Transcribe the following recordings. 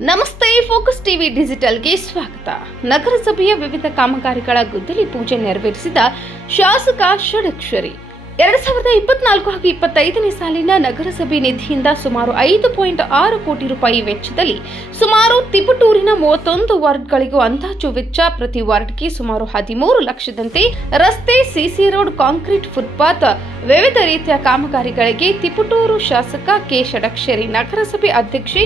ನಮಸ್ತೆ focus TV ಡಿಜಿಟಲ್ಗೆ ಸ್ವಾಗತ. ನಗರಸಭೆಯ ವಿವಿಧ ಕಾಮಗಾರಿಗಳ ಗುದ್ದಲಿ ಪೂಜೆ ನೆರವೇರಿಸಿದ ಶಾಸಕ ಷಡಕ್ಷರಿ. ಎರಡ್ ಸಾವಿರದ ಇಪ್ಪತ್ನಾಲ್ಕು ಹಾಗೂ ಇಪ್ಪತ್ತೈದನೇ ಸಾಲಿನ ನಗರಸಭೆ ನಿಧಿಯಿಂದ ಸುಮಾರು ಐದು ಪಾಯಿಂಟ್ ಆರು ಕೋಟಿ ರೂಪಾಯಿ ವೆಚ್ಚದಲ್ಲಿ ಸುಮಾರು ತಿಪಟೂರಿನ ಮೂವತ್ತೊಂದು ವಾರ್ಡ್ಗಳಿಗೂ ಅಂದಾಜು ವೆಚ್ಚ ಪ್ರತಿ ವಾರ್ಡ್ಗೆ ಸುಮಾರು ಹದಿಮೂರು ಲಕ್ಷದಂತೆ ರಸ್ತೆ ಸಿಸಿ ರೋಡ್, ಕಾಂಕ್ರೀಟ್ ಫುಟ್ಪಾತ್, ವಿವಿಧ ರೀತಿಯ ಕಾಮಗಾರಿಗಳಿಗೆ ತಿಪಟೂರು ಶಾಸಕ ಕೆ ಷಡಕ್ಷರಿ, ನಗರಸಭೆ ಅಧ್ಯಕ್ಷೆ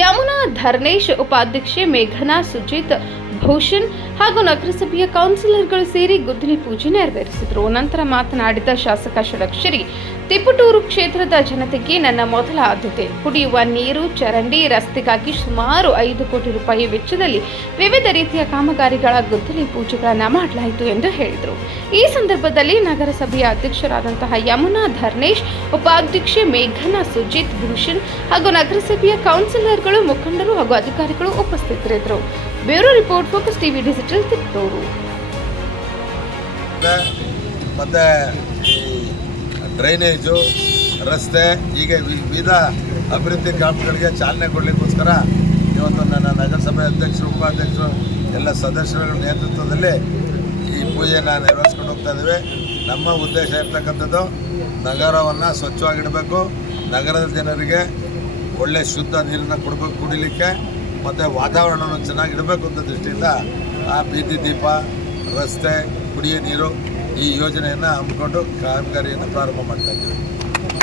ಯಮುನಾ ಧರ್ನೇಶ್, ಉಪಾಧ್ಯಕ್ಷೆ ಮೇಘನಾ ಸುಜಿತ್ ಭೂಷಣ್ ಹಾಗೂ ನಗರಸಭೆಯ ಕೌನ್ಸಿಲರ್ಗಳು ಸೇರಿ ಗುದ್ದಲಿ ಪೂಜೆ ನೆರವೇರಿಸಿದರು. ನಂತರ ಮಾತನಾಡಿದ ಶಾಸಕ ಷಡಕ್ಷರಿ ತಿಪ್ಪಟೂರು ಕ್ಷೇತ್ರದ ಜನತೆಗೆ ನನ್ನ ಮೊದಲ ಆದ್ಯತೆ. ಕುಡಿಯುವ ನೀರು, ಚರಂಡಿ, ರಸ್ತೆಗಾಗಿ ಸುಮಾರು ಐದು ಕೋಟಿ ರೂಪಾಯಿ ವೆಚ್ಚದಲ್ಲಿ ವಿವಿಧ ರೀತಿಯ ಕಾಮಗಾರಿಗಳ ಗುದ್ದಲಿ ಪೂಜೆಗಳನ್ನು ಮಾಡಲಾಯಿತು ಎಂದು ಹೇಳಿದರು. ಈ ಸಂದರ್ಭದಲ್ಲಿ ನಗರಸಭೆಯ ಅಧ್ಯಕ್ಷರಾದಂತಹ ಯಮುನಾ ಧರ್ನೇಶ್ ಉಪಾಧ್ಯಕ್ಷೆ ಮೇಘನಾ ಸುಜಿತ್, ಭೂಷಣ್ ಹಾಗೂ ನಗರಸಭೆಯ ಕೌನ್ಸಿಲರ್ಗಳು ಮುಖಂಡರು ಹಾಗೂ ಅಧಿಕಾರಿಗಳು ಉಪಸ್ಥಿತರಿದ್ದರು. Bureau report, focus TV digital Tippur. ಮತ್ತೆ ಈ ಡ್ರೈನೇಜು, ರಸ್ತೆ, ಹೀಗೆ ವಿವಿಧ ಅಭಿವೃದ್ಧಿ ಕಾಮಗಳಿಗೆ ಚಾಲನೆ ಕೊಡಲಿಕ್ಕೋಸ್ಕರ ಇವತ್ತು ನನ್ನ ನಗರಸಭೆ ಅಧ್ಯಕ್ಷರು, ಉಪಾಧ್ಯಕ್ಷರು, ಎಲ್ಲ ಸದಸ್ಯರುಗಳ ನೇತೃತ್ವದಲ್ಲಿ ಈ ಪೂಜೆಯನ್ನು ನೆರವೇರಿಸ್ಕೊಂಡು ಹೋಗ್ತಾ ಇದ್ದೇವೆ ನಮ್ಮ ಉದ್ದೇಶ ಇರ್ತಕ್ಕಂಥದ್ದು ನಗರವನ್ನು ಸ್ವಚ್ಛವಾಗಿಡಬೇಕು ನಗರದ ಜನರಿಗೆ ಒಳ್ಳೆ ಶುದ್ಧ ನೀರನ್ನು ಕೊಡಬೇಕು ಕುಡಿಲಿಕ್ಕೆ ಮತ್ತು ವಾತಾವರಣವನ್ನು ಚೆನ್ನಾಗಿಡಬೇಕು ಅಂತ ದೃಷ್ಟಿಯಿಂದ ಆ ಬೀದಿ ದೀಪ, ರಸ್ತೆ, ಕುಡಿಯೋ ನೀರು ಈ ಯೋಜನೆಯನ್ನು ಹಮ್ಮಿಕೊಂಡು ಕಾಮಗಾರಿಯನ್ನು ಪ್ರಾರಂಭ ಮಾಡ್ತಾ ಇದ್ದೀವಿ.